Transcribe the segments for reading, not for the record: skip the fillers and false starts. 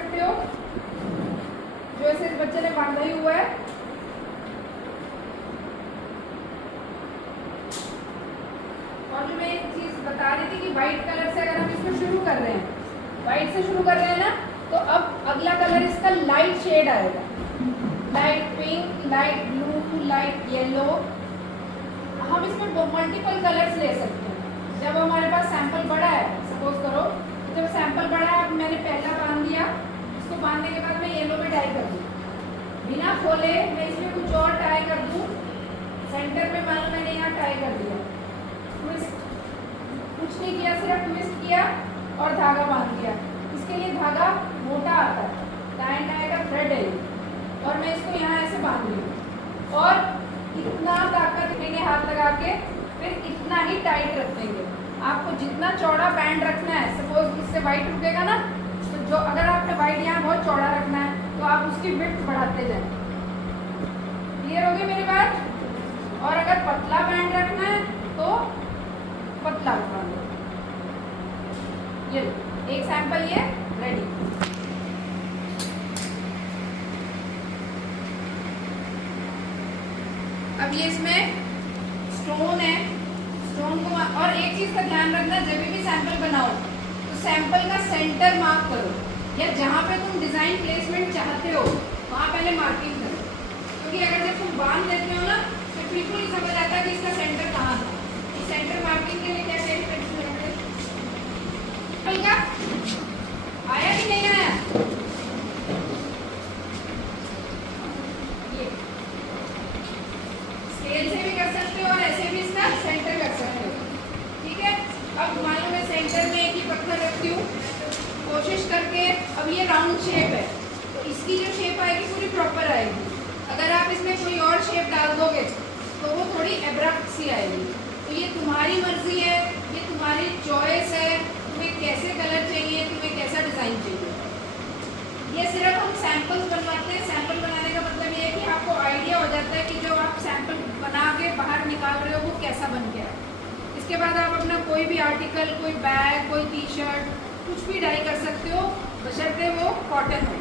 सकते हो, जो ऐसे इस बच्चे ने बांधा ही हुआ है। और जो मैं एक चीज बता रही थी कि व्हाइट कलर से अगर हम इसको शुरू कर रहे हैं, व्हाइट से शुरू कर रहे हैं ना, तो अब अगला कलर इसका लाइट शेड आएगा, light pink, light blue, light yellow. हम इसमें मल्टीपल कलर्स ले सकते हैं। जब हमारे पास सैंपल बड़ा है, सपोज करो जब सैंपल बड़ा है, अब मैंने पहला बांध दिया, इसको बांधने के बाद मैं येलो में डाई कर दूँ, बिना खोले मैं इसमें कुछ और टाई कर दूँ। सेंटर में मान लो मैंने यहाँ टाई कर दिया, ट्विस्ट, कुछ नहीं किया, सिर्फ ट्विस्ट किया और धागा बांध दिया। इसके लिए धागा मोटा आता है, टाई टाई का थ्रेड है, और मैं इसको यहाँ ऐसे बांध ली और इतना ताकत देंगे हाथ लगा के, फिर इतना ही टाइट रख देंगे। आपको जितना चौड़ा बैंड रखना है, सपोज इससे वाइट रुकेगा ना, तो जो अगर आपने वाइट यहाँ बहुत चौड़ा रखना है तो आप उसकी विड्थ बढ़ाते जाएं। क्लियर होगी मेरी बात? और अगर पतला बैंड रखना है तो पतला रखना है। ये एक सैंपल ये रेडी। अब ये इसमें स्टोन है, स्टोन को और एक चीज का ध्यान रखना, जब भी सैंपल बनाओ तो सैंपल का सेंटर मार्क करो, या जहाँ पे तुम डिजाइन प्लेसमेंट चाहते हो वहाँ पहले मार्किंग करो, क्योंकि अगर जब तुम बांध देते हो ना तो बिल्कुल समझ आता है कि इसका सेंटर कहाँ था। तो सेंटर मार्किंग के लिए क्या चाहिए? का आया कि नहीं आया? ये स्केल से भी कर सकते हो और ऐसे भी इसका सेंटर कर सकते हो। ठीक है, अब मान लो मैं सेंटर में एक ही पत्थर रखती हूँ, कोशिश करके, अब ये राउंड शेप है तो इसकी जो शेप आएगी पूरी प्रॉपर आएगी। अगर आप इसमें कोई और शेप डाल दोगे तो वो थोड़ी एब्रप्ट सी आएगी। तो ये तुम्हारी मर्जी है, ये तुम्हारी चॉइस है, तुम्हें कैसे कलर चाहिए, तुम्हें कैसा डिज़ाइन चाहिए। ये सिर्फ हम सैंपल्स बनवाते हैं। सैंपल बनाने का मतलब ये है कि आपको आइडिया हो जाता है कि जो आप सैंपल बना के बाहर निकाल रहे हो वो कैसा बन गया। इसके बाद आप अपना कोई भी आर्टिकल, कोई बैग, कोई टी शर्ट, कुछ भी डाई कर सकते हो, बशर्ते वो कॉटन हो।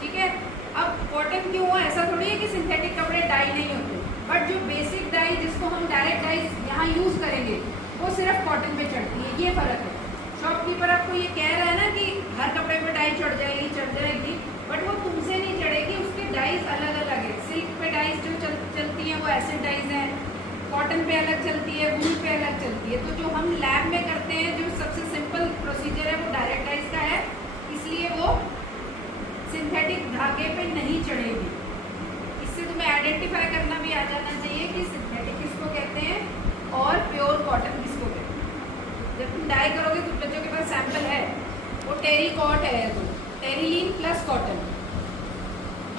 ठीक है, अब कॉटन क्यों हो? ऐसा थोड़ी है कि सिंथेटिक कपड़े डाई नहीं होते, बट जो बेसिक डाई जिसको हम डायरेक्ट डाई यहाँ यूज़ करेंगे वो सिर्फ कॉटन पे चढ़ती है। ये फ़र्क है। शॉपकीपर आपको ये कह रहा है ना कि हर कपड़े पे डाई चढ़ जाएगी, बट वो तुमसे नहीं चढ़ेगी, उसके डाइज अलग अलग है। सिल्क पे डाइज जो चलती हैं वो एसिड डाइज हैं, कॉटन पे अलग चलती है, वूल पे अलग चलती है। तो जो हम लैब में करते हैं, जो सबसे सिंपल प्रोसीजर है वो डायरेक्ट डाइज का है, इसलिए वो सिंथेटिक धागे पे नहीं चढ़ेगी। इससे तुम्हें आइडेंटिफाई करना भी आ जाना चाहिए कि सिंथेटिक किसको कहते हैं और प्योर कॉटन किसको कहते हैं। जब तुम डाई करोगे तो बच्चों के पास सैंपल है, वो टेरिकॉट है, तो टेरिलीन प्लस कॉटन,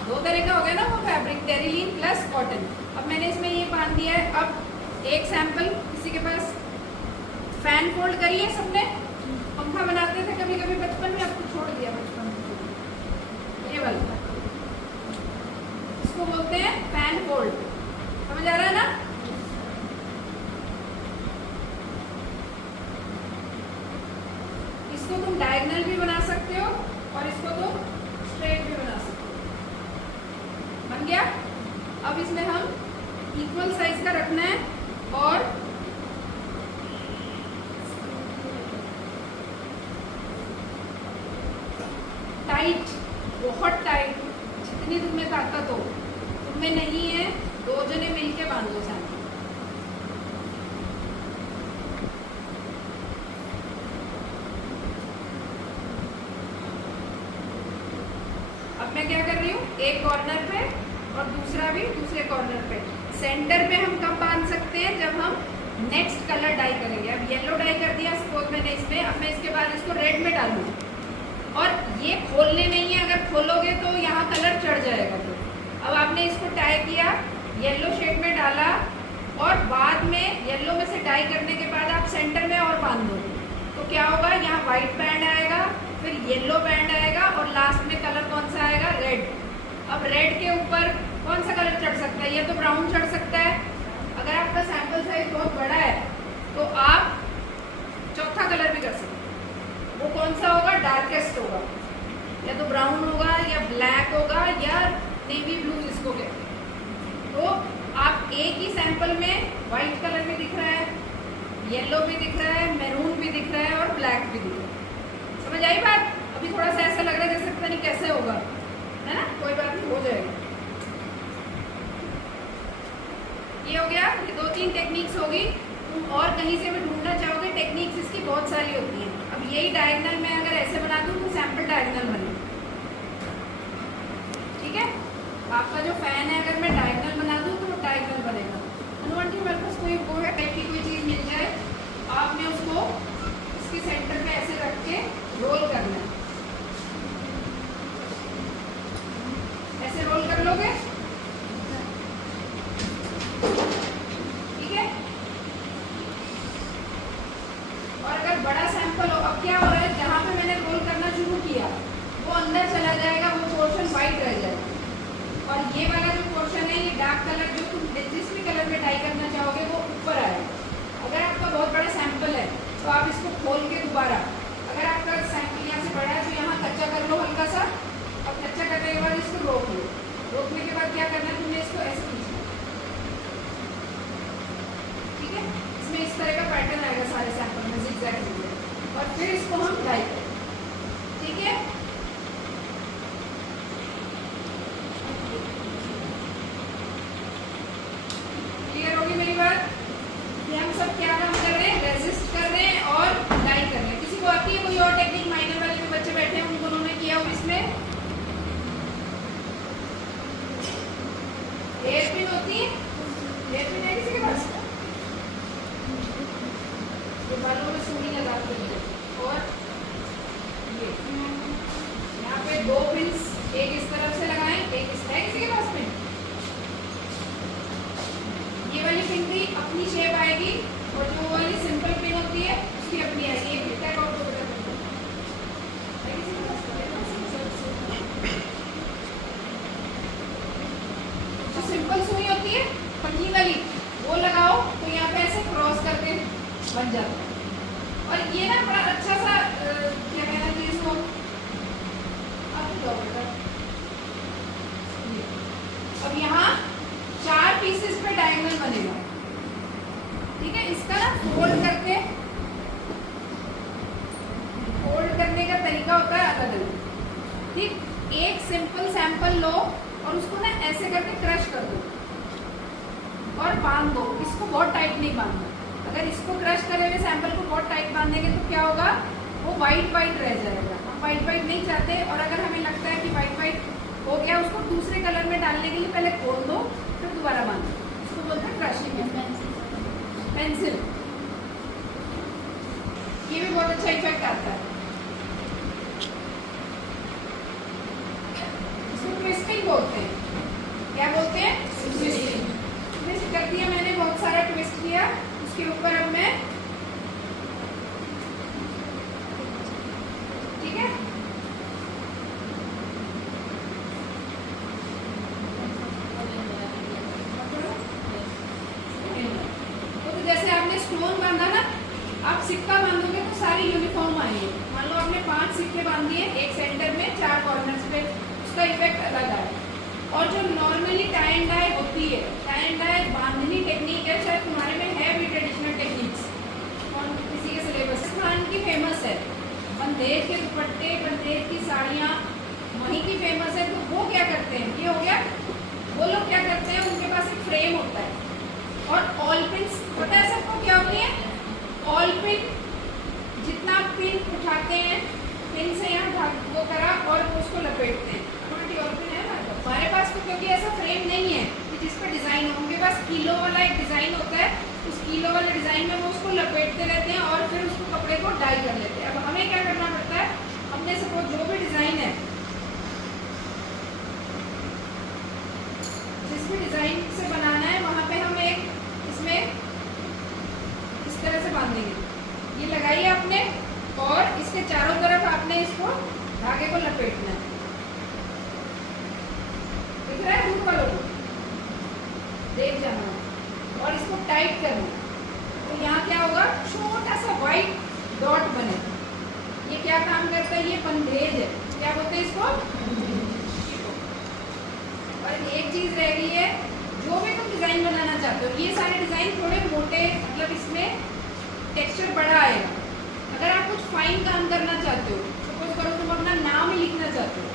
दो तरह का हो गया ना वो फैब्रिक, टेरिलीन प्लस कॉटन। अब मैंने इसमें ये बांध दिया है। अब एक सैंपल, किसी के पास फैन फोल्ड करी है सबने, पंखा बनाते थे कभी कभी बचपन में, अब तो छोड़ दिया बचपन में। ये वाला इसको बोलते हैं फैन फोल्ड, समझ आ रहा है ना? इसको तुम डायगोनल भी बना सकते हो और इसको तुम स्ट्रेट भी बना सकते हो। बन गया? अब इसमें हम इक्वल साइज का रखना है और टाइट, बहुत टाइट, जितनी तुम्हें ताकत हो। तुम्हें नहीं है, दो जने मिलके बांध दो सैंपल। अब मैं क्या कर रही हूँ, एक कॉर्नर पे और दूसरा भी दूसरे कॉर्नर पे। सेंटर पे हम कब बांध सकते हैं? जब हम नेक्स्ट कलर डाई करेंगे। अब येलो डाई कर दिया सपोज मैंने इसमें, अब मैं इसके बाद इसको रेड में डालूँ, और ये खोलने नहीं है, अगर खोलोगे तो यहाँ कलर चढ़ जाएगा। फिर अब आपने इसको टाई किया, येलो शेड में डाला, और बाद में येलो में से डाई करने के बाद आप सेंटर में और बांध दो, तो क्या होगा, यहाँ वाइट बैंड आएगा, फिर येलो बैंड आएगा, और लास्ट में कलर कौन सा आएगा? रेड। अब रेड के ऊपर कौन सा कलर चढ़ सकता है? ये तो ब्राउन चढ़ सकता है। अगर आपका सैंपल साइज बहुत बड़ा है तो आप चौथा कलर भी कर सकते हैं। वो कौन सा होगा? डार्केस्ट होगा। सैंपल में वाइट कलर भी दिख रहा है, येलो भी दिख रहा है, मैरून भी दिख रहा है और ब्लैक भी दिख रहा है। समझ आई बात? अभी थोड़ा सा ऐसा लग रहा है जैसे पता नहीं कैसे होगा, है ना? कोई बात नहीं, हो जाएगा। ये हो गया, ये 2-3 टेक्निक्स होगी। तुम और कहीं से भी ढूंढना चाहोगे टेक्निक्स इसकी बहुत सारी होती हैं। अब यही डायगोनल मैं अगर ऐसे बना दूँ तो सैंपल डायगोनल बने, ठीक है? आपका जो फैन है अगर मैं डायगोनल बना दूँ तो वो डायगोनल बनेगा। अनुवन जी मेरे पास कोई वो है टाइप की कोई चीज़ मिल जाए, आपने उसको इसके सेंटर पे ऐसे रख के रोल करना है, ऐसे रोल कर लोगे, ठीक है? और अगर बड़ा सैंपल हो, अब क्या हो रहा है, जहाँ पे मैंने रोल करना शुरू किया वो अंदर चला जाएगा, वो पोर्शन वाइट रह जाएगा। और ये वाला जो पोर्शन है, ये डार्क कलर जो तुम जिस भी कलर में डाई करना चाहोगे वो ऊपर आएगा। अगर आपका बहुत बड़ा सैंपल है तो आप इसको खोल के दोबारा, अगर आपका सैंपल यहाँ से बड़ा है तो यहाँ कच्चा कर लो हल्का सा, और कच्चा करने के बाद इसको रोक लो। रोकने के बाद क्या करना है, तुमने इसको ऐसे खींचना, ठीक है? इसमें इस तरह का पैटर्न आएगा सारे सैंपल में, ज़िगज़ैग, और फिर इसको हम डाई करें, ठीक है? क्लियर होगी मेरी बात? ये हम सब क्या काम कर रहे हैं, रेजिस्ट कर रहे हैं और डाई कर रहे हैं। किसी को आती है कोई और टेक्निक? माइनर वाले में बच्चे बैठे हैं, उन दोनों ने किया हो इसमें हेयरपिन होती है, हेयरपिन है किसी के पास? ये बालों में सुई लगाते हैं, और ये यहाँ पे 2 पिन्स, एक इस तरफ से लगाएं, एक इस, है किसी के पास पिन? ये वाली पिन की अपनी शेप आएगी और जो वाली सिंपल पिन होती है उसकी अपनी आएगी। एक कितना का ऑटो बता दो, है किसी के पास? जो सिंपल सुई होती है पतली वाली, वो लगाओ तो यहाँ पे ऐसे क्रॉस करके बन जाता है। और ये ना बड़ा अच्छा सा क्या कहना चाहिए इसको, अब यहाँ 4 पीसेस पे डायगोनल बनेगा, ठीक है? इसका ना फोल्ड करने का तरीका होता है अलग अलग, ठीक? एक सिंपल सैंपल लो और उसको ना ऐसे करके क्रश कर दो और बांध दो। इसको बहुत टाइट नहीं बांधना, अगर इसको क्रश करे हुए सैंपल को बहुत टाइट बांधेंगे तो क्या होगा, वो वाइट रह जाएगा। हम वाइट नहीं चाहते, और अगर हमें लगता है कि वाइट हो गया, उसको दूसरे कलर में डालने के लिए पहले खोल दो फिर दोबारा बांधो। इसको बोलते हैं क्रशिंग, पेंसिल। ये भी बहुत अच्छा इफेक्ट आता है। इसको ट्विस्टिंग बोलते हैं। क्या बोलते हैं? ट्विस्टिंग। ट्विस्ट कर दिया मैंने, बहुत सारा ट्विस्ट किया, उसके ऊपर अब मैं, ठीक है, तो जैसे आपने स्टोन बांधा ना, आप सिक्का बांधोगे तो सारी यूनिफॉर्म आएंगे। मान लो आपने 5 सिक्के बांध दिए, एक सेंटर में 4 कॉर्नर्स पे, उसका इफेक्ट अलग आए। और जो नॉर्मली टाई एंड डाई होती है, tie and die bandhani technique है, शायद तुम्हारे में है भी ट्रेडिशनल टेक्निक्स, और किसी के सिलेबस खान की फेमस है, बंदेज के दुपट्टे, बंदेज की साड़ियाँ वहीं की फेमस है। तो वो क्या करते हैं, ये हो गया, वो लोग क्या करते हैं, उनके पास एक फ्रेम होता है और ऑल पिन्स, पता है सबको क्या होती है? ऑल पिन, जितना पिन उठाते हैं, पिन से यहाँ वो करा और उसको लपेटते हैं। ऑल पिन है हमारे पास, तो क्योंकि ऐसा फ्रेम नहीं है कि जिस पर डिज़ाइन हो, उनके पास किलो वाला एक डिज़ाइन होता है, उस किलो वाले डिज़ाइन में वो उसको लपेटते रहते हैं और फिर उसको कपड़े को डाई कर लेते हैं। अब हमें क्या करना पड़ता है, हमने सपोज जो भी डिज़ाइन है, जिस भी डिज़ाइन से बनाना है, वहाँ पे हम एक इसमें इस तरह से बांधेंगे। ये लगाइए आपने, और इसके चारों तरफ आपने इसको धागे को लपेटना है। दिख रहा है? दूर वालों को देख जाना, और इसको टाइट करना। तो यहाँ क्या होगा, छोटा सा व्हाइट डॉट बनेगा। ये क्या काम करता है, ये बंदेज है, क्या बोलते हैं इसको? और एक चीज रह गई है, जो भी तुम डिज़ाइन बनाना चाहते हो, ये सारे डिज़ाइन थोड़े मोटे, मतलब इसमें टेक्सचर बड़ा आएगा। अगर आप कुछ फाइन काम करना चाहते हो, सपोज करो तुम अपना नाम ही लिखना चाहते हो,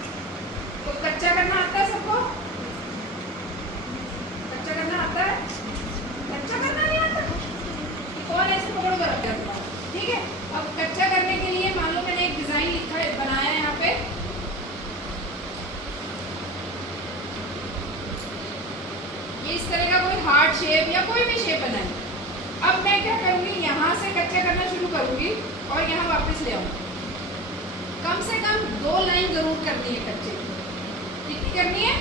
तो कच्चा करना आता है सबको? कच्चा करना आता है? कच्चा करना नहीं आता? कौन ऐसे पकड़ कर रखा है? ठीक है, अब कच्चा करने के लिए मान लो मैंने एक डिज़ाइन लिखा है, बनाया है यहाँ पे। ये इस तरह का कोई हार्ट शेप या कोई भी शेप बनाए। अब मैं क्या करूँगी, यहाँ से कच्चा करना शुरू करूँगी और यहाँ वापस ले आऊँगी। कम से कम 2 लाइन जरूर करनी है कच्चे की। कितनी करनी है?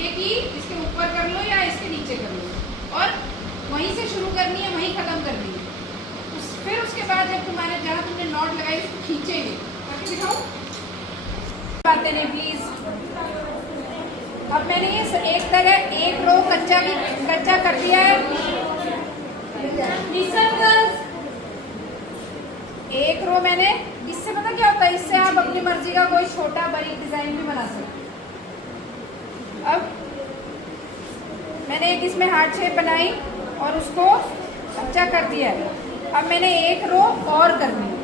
ये की इसके ऊपर कर लो या इसके नीचे कर लो, और वहीं से शुरू करनी है, वहीं ख़त्म करनी है। फिर उसके बाद जब तुम्हारे जहाँ तुमने नॉट लगाई उसको खींचेंगे। करके दिखाओ, बातें नहीं प्लीज। अब मैंने ये एक तरह एक रो कच्चा कर दिया है। एक रो मैंने, इससे पता क्या होता है, इससे आप अपनी मर्जी का कोई छोटा बारीक डिजाइन भी बना सकते। अब मैंने एक इसमें हार्ट शेप बनाई और उसको कच्चा कर दिया है। अब मैंने एक रो और करनी है।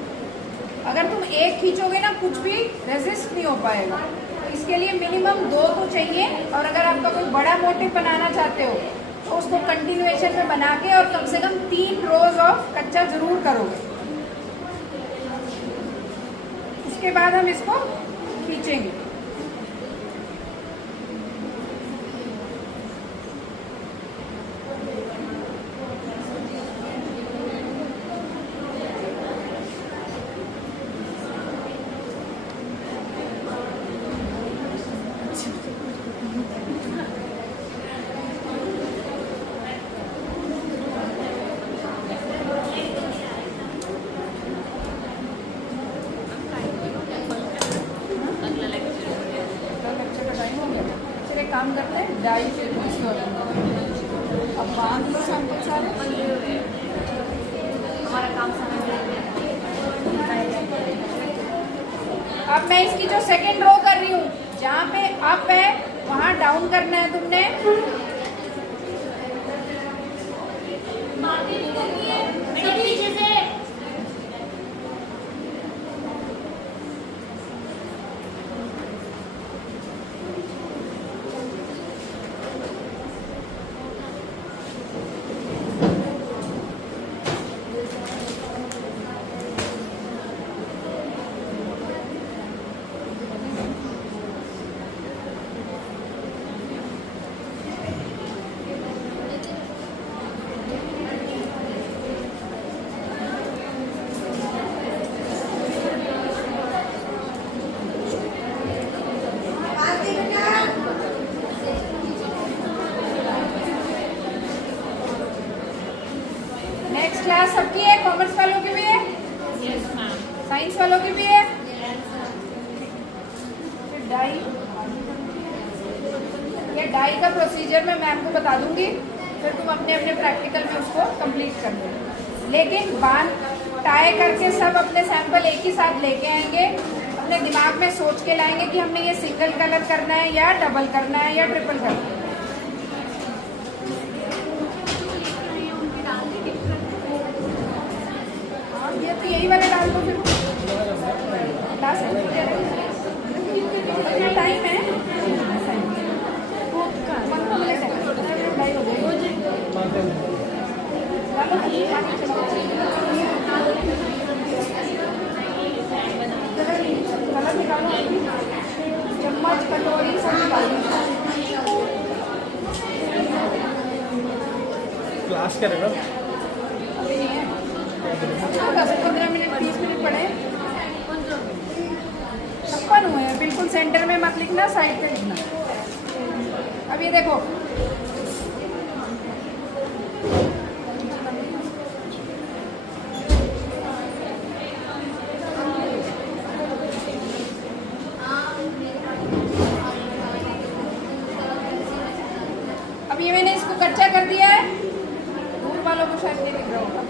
अगर तुम एक खींचोगे ना, कुछ भी रेजिस्ट नहीं हो पाएगा, तो इसके लिए मिनिमम 2 तो चाहिए। और अगर आपका कोई बड़ा मोटिव बनाना चाहते हो तो उसको कंटिन्यूएशन में बना के और कम से कम 3 रोज ऑफ कच्चा जरूर करोगे। उसके बाद हम इसको खींचेंगे। काम करते हैं डाई फिर अब बांध लो सैंपल सारे, हमारा काम समझ। अब मैं इसकी जो सेकंड रो कर रही हूँ, जहाँ पे अप है वहाँ डाउन करना है तुमने। क्लास सबकी है, कॉमर्स वालों की भी है, साइंस वालों की भी है। डाई, ये डाई का प्रोसीजर मैं मैम को बता दूंगी, फिर तुम अपने अपने प्रैक्टिकल में उसको कंप्लीट कर दो। लेकिन बांध टाई करके सब अपने सैंपल एक ही साथ लेके आएंगे, अपने दिमाग में सोच के लाएंगे कि हमने ये सिंगल कलर करना है या डबल करना है या ट्रिपल करना है। ये तो यही वाला डाल दो फिर लास्ट में। टाइम है चम्मच कटोरी सब क्लास करेगा 10-15 मिनट 20 मिनट पड़े। 56 हुए हैं, बिल्कुल सेंटर में मत लिखना, साइड पे लिखना। अब ये देखो, अब ये मैंने इसको कच्चा कर दिया है। दूर वालों को शायद नहीं दिख रहा होगा।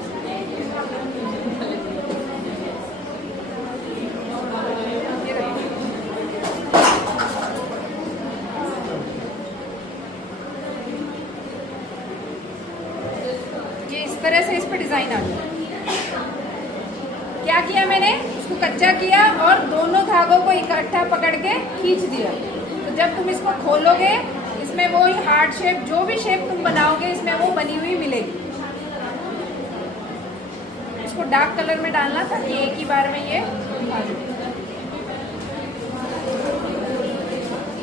डिजाइन आ जाए। क्या किया मैंने, उसको कच्चा किया और दोनों धागों को इकट्ठा पकड़ के खींच दिया। तो जब तुम इसको खोलोगे इसमें वो हार्ट शेप, जो भी शेप तुम बनाओगे इसमें वो बनी हुई मिलेगी। इसको डार्क कलर में डालना ताकि एक ही बार में ये आ जाए।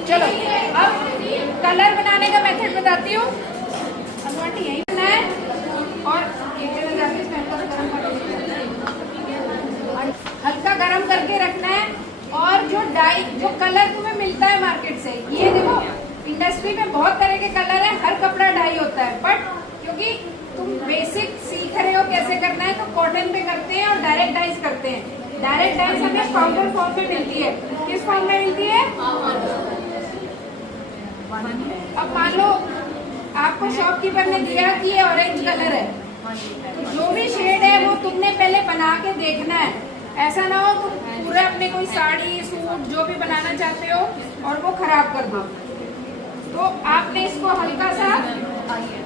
चलो अब कलर बनाने का मेथड बताती हूँ। अनुआंटी यही करना है और एक जगह जाके इसमें हल्का गरम करके रखना है। और जो डाई, जो कलर तुम्हें मिलता है मार्केट से, ये देखो इंडस्ट्री में बहुत तरह के कलर है, हर कपड़ा डाई होता है, बट क्योंकि तुम बेसिक सीख रहे हो कैसे करना है तो कॉटन पे करते हैं और डायरेक्ट डाइज करते हैं। डायरेक्ट डाइज हमें पाउडर फॉर्म में मिलती है। किस फॉर्म में मिलती है? अब मान लो आपको शॉपकीपर ने दिया कि ये ऑरेंज कलर है, तो जो भी शेड है वो तुमने पहले बना के देखना है। ऐसा ना हो तुम पूरा अपने कोई साड़ी सूट जो भी बनाना चाहते हो और वो खराब कर दो। तो आपने इसको हल्का सा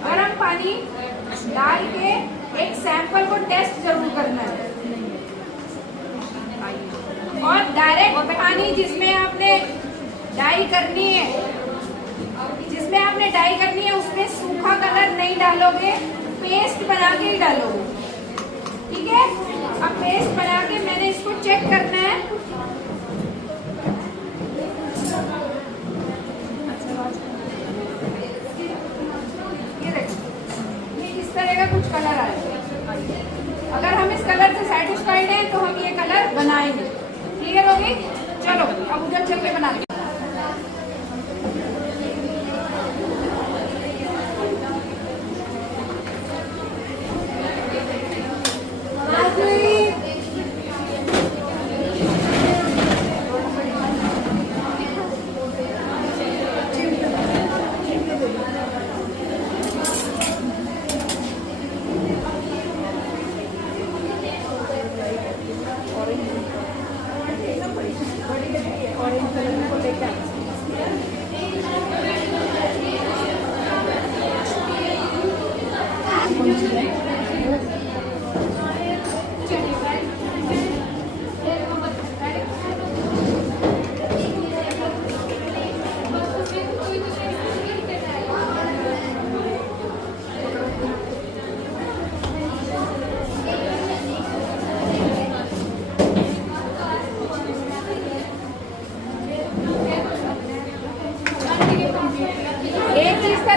गर्म पानी डाल के एक सैंपल को टेस्ट जरूर करना है। और डायरेक्ट पानी जिसमें आपने डाई करनी है, उसमें सूखा कलर नहीं डालोगे, पेस्ट बना के ही डालोगे। ठीक है, अब पेस्ट बना के मैंने इसको चेक करना है। ये देखो, ये इस तरह का कुछ कलर आएगा। अगर हम इस कलर से सेटिस्फाइड हैं तो हम ये कलर बनाएंगे। क्लियर होगी? चलो अब उधर चल के बनाते हैं।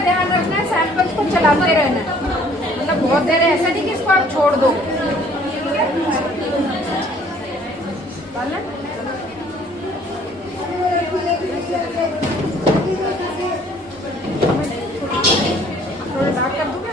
ध्यान रखना है, सैंपल्स को चलाते रहना है। मतलब बहुत देर ऐसा नहीं कि इसको आप छोड़ दो। थोड़ा डार्क कर दूंगा।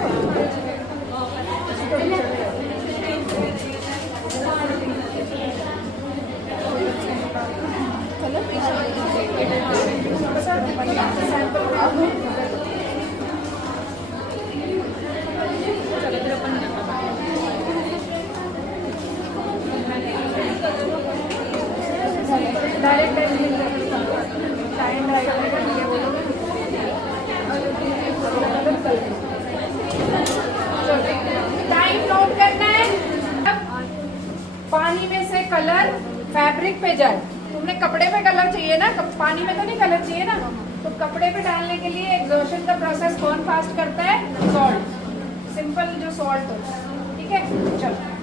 टाइम नोट करना है। पानी में से कलर फैब्रिक पे जाए। तुमने कपड़े पे कलर चाहिए ना, पानी में तो नहीं कलर चाहिए ना। तो कपड़े पे डालने के लिए एग्जॉशन का प्रोसेस कौन फास्ट करता है? सॉल्ट, सिंपल जो सॉल्ट होता है। ठीक है, चलो।